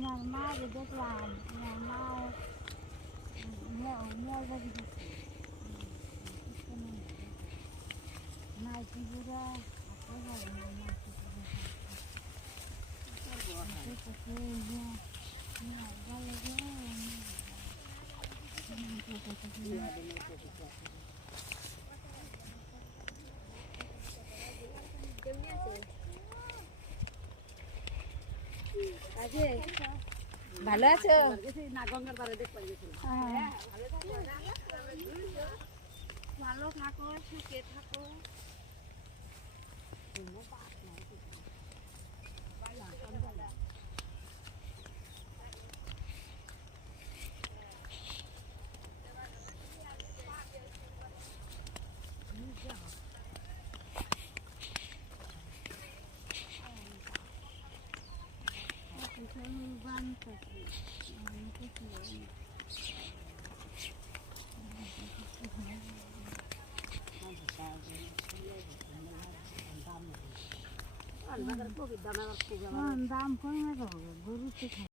ngày mai thì biết làm, ngày mai nhậu nhậu ra thì mai thì đi ra à, có rồi ngày mai thì đi ra. Cái cái cái nhậu ra là cái cái cái cái ভালো আছো? ভালো থাকো। সুখে থাকো। Non Andiamo con una cosa,